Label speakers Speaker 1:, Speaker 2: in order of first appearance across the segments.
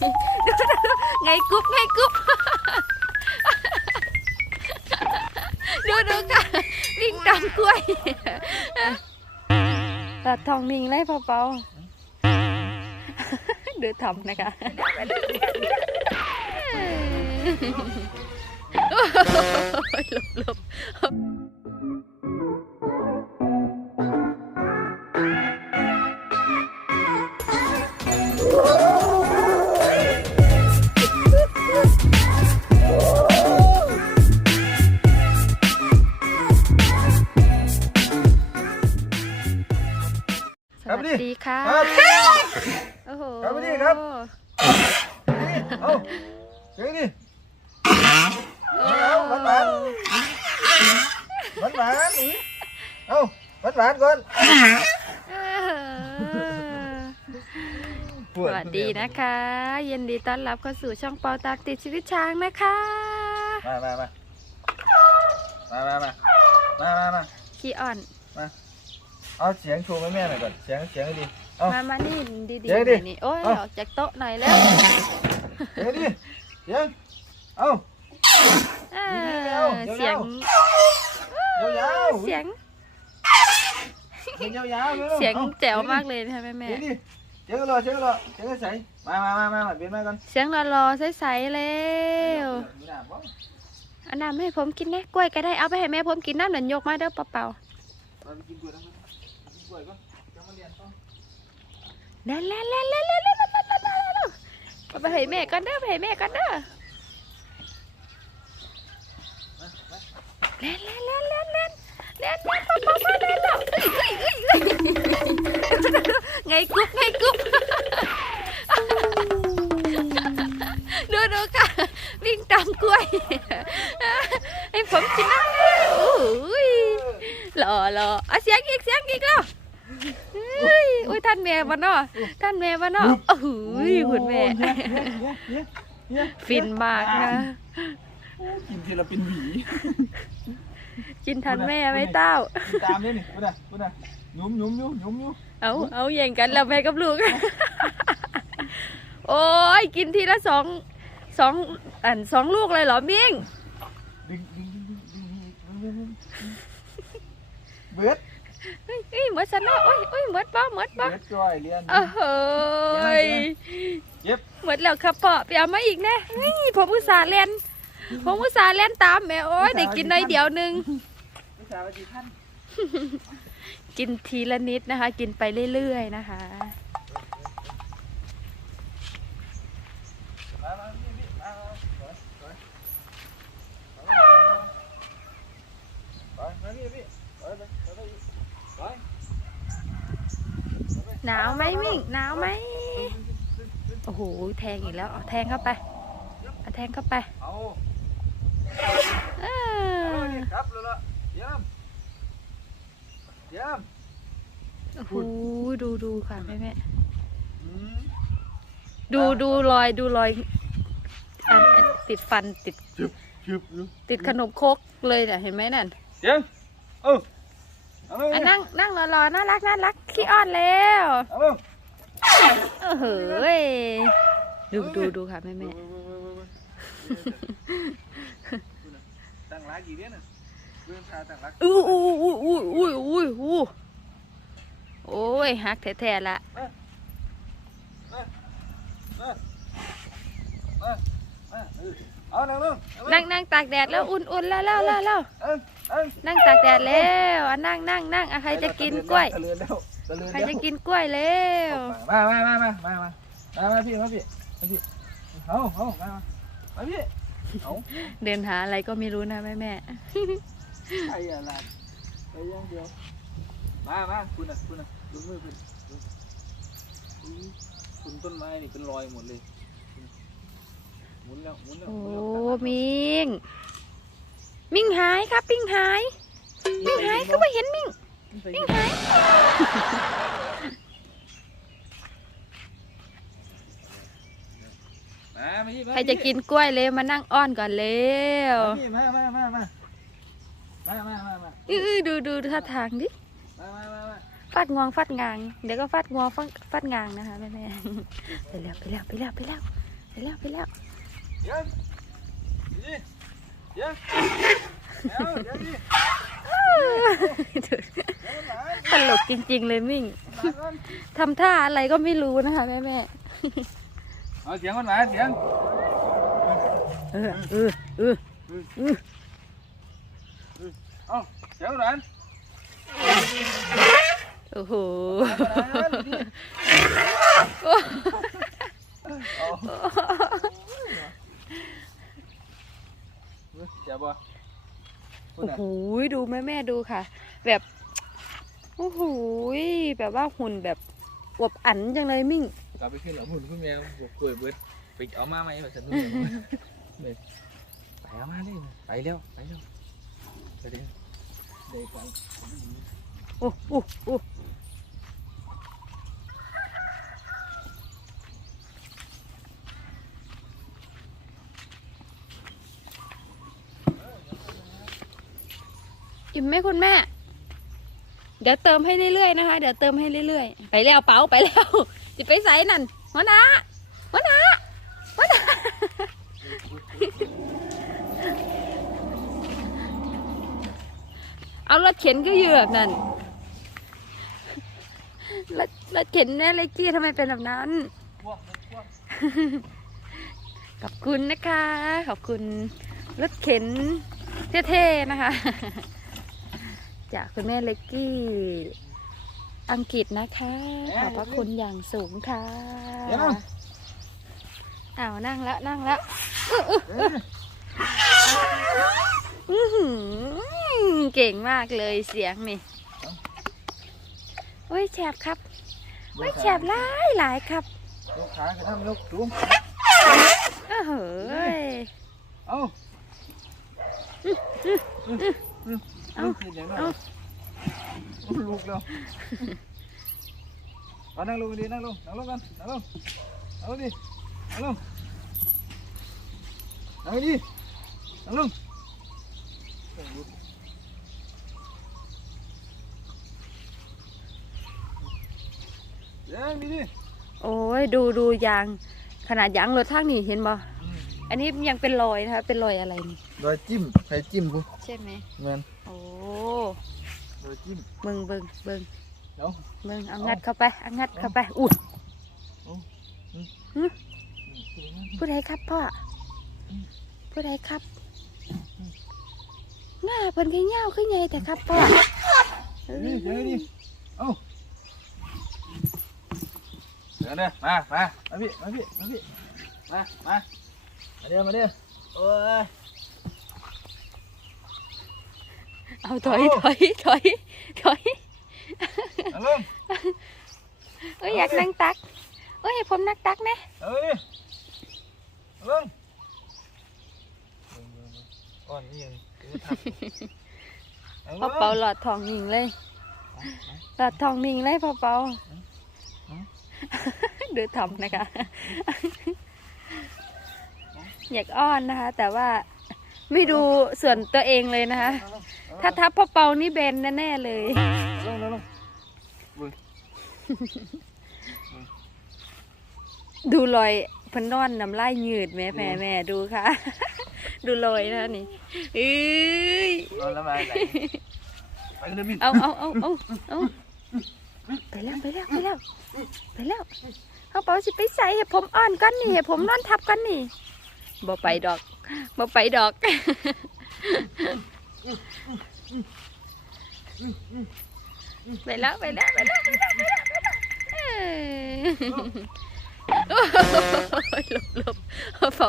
Speaker 1: ดูดูไงกุ๊บไงกุ๊บดูดูค่ะวิ่งตามกล้วยตัดทองนิ่งเลยเบาๆดูทำนะคะหลบหลบ ส
Speaker 2: ครับ
Speaker 1: วัส
Speaker 2: นี่
Speaker 1: ดีค่ะ
Speaker 2: ครับ
Speaker 1: โอ้โห
Speaker 2: ครับนี่ครับ เอาเฮ้ยนี่เอาหวานหวานหวานหวานอีเอาหวานหวานก่อน
Speaker 1: เออสวัสดีนะคะ ยินดีต้อนรับเข้าสู่ช่องเปาตากติดชีวิตช้างนะคะ
Speaker 2: มามามามามามามามามา
Speaker 1: ขี้อ่อน
Speaker 2: เอาเสียงโชว์แม่แม่หน่อยก่อนเสียงเสียงให้ดี เอา
Speaker 1: มามานี่ดี
Speaker 2: เดี๋ยว
Speaker 1: ๆห
Speaker 2: ดิ
Speaker 1: น่อยนี่โอ้ย
Speaker 2: เอา
Speaker 1: ออกจากโต๊ะหน่อยแล้ว
Speaker 2: เสียงให้ดีเสียงเอา
Speaker 1: เออ
Speaker 2: เดี๋ยวเดี๋ยว
Speaker 1: เสียง
Speaker 2: ยาวๆ
Speaker 1: เสียง
Speaker 2: เสียงยาวๆร็วๆ
Speaker 1: เสียง
Speaker 2: อา
Speaker 1: แจ๋วมากเลยนะคะแม่แม่
Speaker 2: เสียงดิเสียงรอเสียงรอเสียงใสมามามามามาเปลี่ยนมาก่อน
Speaker 1: เสียงรอๆใสๆแล้ว
Speaker 2: มีน้ำบ่
Speaker 1: เอาน้ำให้ผมกินนะกล้วยก็ได้เอาไปให้แม่ผมกินน้ำหนันยกมาเด้อเปล่า
Speaker 2: เราไปกินกล้วยนะครับ กินกล้วยก่อนจะมาเรียนต่อ
Speaker 1: ๆนั่นแล้วแล้วแล้วแล้วแล้วแล้วแล้วเอาไปให้แม่ก่อนเด้อไปให้แม่ก่อนเด้อ
Speaker 2: มามา
Speaker 1: เล่นเล่นเล่นเล่นเล่นเล่นเล่นป๊าป๊าป๊าเล่นแล้วเอ้ยเอ้ยเอ้ยเอ้ยไงกุ๊บไง บ้านเนาะท่านแม่บ้านเนาะโอ้โหคุณแม่
Speaker 2: โอ้ยเนี่ยเนี่ยเนี่ยเนี่ย
Speaker 1: ฟินมากนะ
Speaker 2: กินทีละเป็นหวี
Speaker 1: กินทันแม่ไหมเต้า
Speaker 2: กินตามเนี่ยนี่พูดนะพูดนะยุ่มยุ่มยุ่มยุ่มยุ่ม
Speaker 1: เอาเอาแย่งกันแล้วแม่กับลูก โอ้ยกินทีละสองสองอันสองลูกเลยเหรอมิ่ง
Speaker 2: ดึงดึงดึงดึงดึงดึงเบิร์ด
Speaker 1: เฮ้ยเฮ้ยหมดสันแล้วโอ้ยโอ้ยหมดปะหมดปะ
Speaker 2: เบิร์ดจ้อยเรียน
Speaker 1: โอ้โหย
Speaker 2: เย็บ
Speaker 1: หมดแล้วครับพ่อไปเอามาอีกนะนี่ผมอุตส่าห์เล่นผมอุตส่าห์เล่นตามแม่โอ้ยได้กินหน่อยเดียวหนึง
Speaker 2: วิชาวิธีท่าน
Speaker 1: กินทีละนิดนะคะ กินไปเรื่อยๆนะคะ
Speaker 2: มามาพี่พี่มามาสวยสวยไปมาพี่พี่ไปไปไปไปไป
Speaker 1: หนาวไหมมิ่งหนาวไหมโอ้โหแทงอีกแล้วเอาแทงเข้าไปเอาแทงเข้าไป
Speaker 2: เอา
Speaker 1: เอ
Speaker 2: อครับเลยละเยี่ยมเยี่ยม
Speaker 1: โอ้โหดูดูค่ะแม่แม่ดูดูรอยดูรอยติดฟันติดติดขนมครกเลยน่ะเห็นไหมนั่น
Speaker 2: เยี่ยมเออ เอาเลย
Speaker 1: อะนั่งนั่งรอๆน่ารักน่ารักขี้อ้อนแล้ว
Speaker 2: เอาเลย
Speaker 1: เออเฮ้ยดูดูดูค่ะแม่แม่
Speaker 2: ตั้งร้านกี่เดือนน่ะเรื่องพาตั้งร้าน
Speaker 1: อู้อู้อู้อู้อู้อู้อู้โอ้ยฮักแท้ๆละ
Speaker 2: เอานั่งลง
Speaker 1: นั่งนั่งตากแดดแล้วอุ่นๆแล้วแล้วแล้วแล้ว
Speaker 2: เอ้ยเอ้ย
Speaker 1: นั่งตากแดดแล้วอะนั่งนั่งนั่งอะใครจะกินกล้วย
Speaker 2: ตะเลือนแล้วตะเลือน
Speaker 1: ใคร
Speaker 2: แล้ว
Speaker 1: จะกินกล้วยแล้ว
Speaker 2: มามามามามามามามาพี่มาพี่มาพี่เอาเอามามามาพี่เอา
Speaker 1: เดินหาอะไรก็ไม่รู้นะแม่แม่
Speaker 2: ใครอะล่ะไปย่างเดียวมามาคุณอะคุณอะดูมือคุณดูอุ๊ยคุณต้นไม้นี่เป็นรอยหมดเลยหมุนแล้วหมุนแล้ว
Speaker 1: โอ้
Speaker 2: หมุนแล้ว
Speaker 1: มิง มิงหายครับมิงหายมิงหายก็ไม่เห็นมิงมิงหาย
Speaker 2: มามาพี่มา
Speaker 1: ใครจะกินกล้วยเลยมานั่งอ้อนก่อนเร็ว
Speaker 2: มาพี่มามามามามามามามา
Speaker 1: อื้อดูดูท่าทางดิ
Speaker 2: มามามามา
Speaker 1: ฟัดงวงฟัดงาง เดี๋ยวก็ฟัดงวงฟัดฟัดงางนะคะแม่แม่ไปแล้วไปแล้วไปแล้วไปแล้วแล้วไปแล้ว
Speaker 2: เดี๋ยวนี่ เดี๋ยวเดี๋ยวเดี๋ยวนี่เดี๋ยวหลาน
Speaker 1: ตลกจริง ๆ เลยมิ่ง
Speaker 2: หลานก่อน
Speaker 1: ทำท่าอะไรก็ไม่รู้นะคะแม่แม่
Speaker 2: เอาเสียงมันมาเสียง
Speaker 1: เออเออเออเออ
Speaker 2: เอาเสียงหลาน
Speaker 1: โอ้โห
Speaker 2: หลานนี่ เอาเจ็บป่ะพูด
Speaker 1: โอ้
Speaker 2: นะ
Speaker 1: โหดูแม่แม่ดูค่ะ แบบโอ้โหแบบว่าหุ่นแบบอวบอันจังเลยมิ่ง
Speaker 2: กลับไปขึ้นหลังหุ่นขึ้นแมวบอกกล้วยเบิดไปเอามาไหมแบบฉันนู่นเลยไปเอามาเลยไปเร็วไปเร็วไปเร็วเดี๋ยวไป
Speaker 1: โอ้โอ้โอ้ อิ่มไหมคุณแม่ เดี๋ยวเติมให้เรื่อยๆนะคะ เดี๋ยวเติมให้เรื่อยๆ ไปแล้วเป๋าไปแล้วจะไปใส่นั่นหัวหน้าหัวหน้าหัวหน้าเอารถเข็นก็อยู่แบนั้นรถรถเข็นแน่เลยกี้ทำไมเป็นแบบนั้น ขอบคุณนะคะ ขอบคุณรถเข็นเท่ๆนะคะ จากคุณแม่เล็กกี้อังกฤษนะคะ ขอบพระคุณอย่างสูงค่ะอ้าวนั่งแล้วนั่งแล้วอื้อหือเก่งมากเลยเสียงนี่โอ้ยแฉบครับโอ้ยแฉบหลายหลายครับ
Speaker 2: ลูกขากระทำลูกสูง
Speaker 1: เออเฮ้ย
Speaker 2: เอา
Speaker 1: เอา
Speaker 2: ขึ้นอย่างนั้น
Speaker 1: เอา
Speaker 2: ลูกเราเอานั่งลงดีนั่งลงนั่งลงกันนั่งลงนั่งลงดินั่งลงนั่งดินั่งลงยังดีดิ
Speaker 1: โอ้ยดูดูยาง ขนาดยางรถทางนี่เห็นบ่ อันนี้ยังเป็นรอยนะคะ เป็นรอยอะไรนี่
Speaker 2: รอยจิ้มใครจิ้มกู
Speaker 1: ใช่ไหม
Speaker 2: แมน
Speaker 1: โอ้
Speaker 2: รอยจิ้ม
Speaker 1: เบิ่งเบิ่งเบิ่ง
Speaker 2: เนาะ
Speaker 1: เบิ่งเอา
Speaker 2: เอา
Speaker 1: งัดเข้าไปเอางัดเข้าไปอุ้ย
Speaker 2: อืม
Speaker 1: ผู้ใดครับพ่อผู้ใดครับหน้าเพิ่นก็ยาวขึ้นใหญ่แต่ครับพ่อ
Speaker 2: นี่เดี๋ยวดิเอ้าเดี๋ยวเนี่ยมามามาพี่มาพี่มาพี่มามา มาเดี๋ยวมาเดี๋ยวโอ้ย
Speaker 1: เอา ถอยถอยถอยถอย
Speaker 2: นั่งลง
Speaker 1: เอ้ยอยากนั่งตักเอ้ยให้ผมนั่งตักนะ
Speaker 2: เอ้ยนั่งลงก้อนนี่ยังกูทับนั่งล
Speaker 1: พ่องเปาหลอดทองหนิงเลยหลอดทองหนิงเลยพ่อเปาดูทำนะคะ อยากอ้อนนะคะ แต่ว่าไม่ดูส่วนตัวเองเลยนะคะ ถ้าทับพ่อเปานี่เบนแน่ๆเลย
Speaker 2: ลงลงลง
Speaker 1: ดูรอยเพันนอนน้ำลายหยืดแม่แม่แม่ดูค่ะ ดูรอยนะนี่เอ้ย
Speaker 2: นอนแล้วมาไหนไปกันเถอะมิน
Speaker 1: เอาเอาเอาเอาเอาไปแล้วไปแล้วไปแล้วไปแล้วเอาเปาสิไปใส่ให้ผมอ่อนก่อนนี่ให้ผมนอนทับก่อนนี่ บ่ไปดอกบ่ไปดอกไปแล้วไปแล้วไปแล้วไปแล้วไปแล้วไปแล้วหลบหลบเอาเปา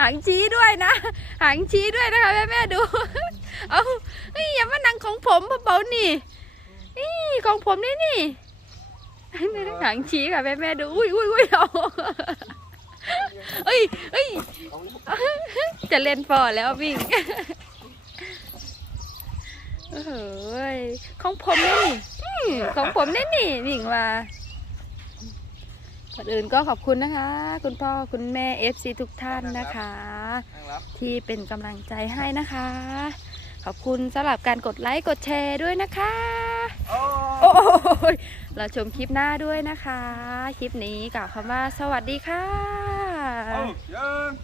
Speaker 1: หางชี้ด้วยนะ หางชี้ด้วยนะคะแม่แม่ดู เอาเฮ้ยอย่ามานั่งของผมเบาๆนี่นี่ของผมนี่นี่หางชี้ค่ะแม่แม่ดู อุ้ยอุ้ยอุ้ยเอา เอ้ยเอ้ยจะเล่นฟอร์แล้ววิ่งโอ้ยของผมนี่ของผมนี่นี่วิ่งมาก่อนอื่นก็ขอบคุณนะคะ คุณพ่อคุณแม่ FC ทุกท่านนะคะ ที่เป็นกำลังใจให้นะคะ ขอบคุณสำหรับการกดไลค์กดแชร์ด้วยนะคะ
Speaker 2: โอ้
Speaker 1: โอ้ยเราชมคลิปหน้าด้วยนะคะ คลิปนี้กล่าวคำว่าสวัสดีค่ะ
Speaker 2: Action!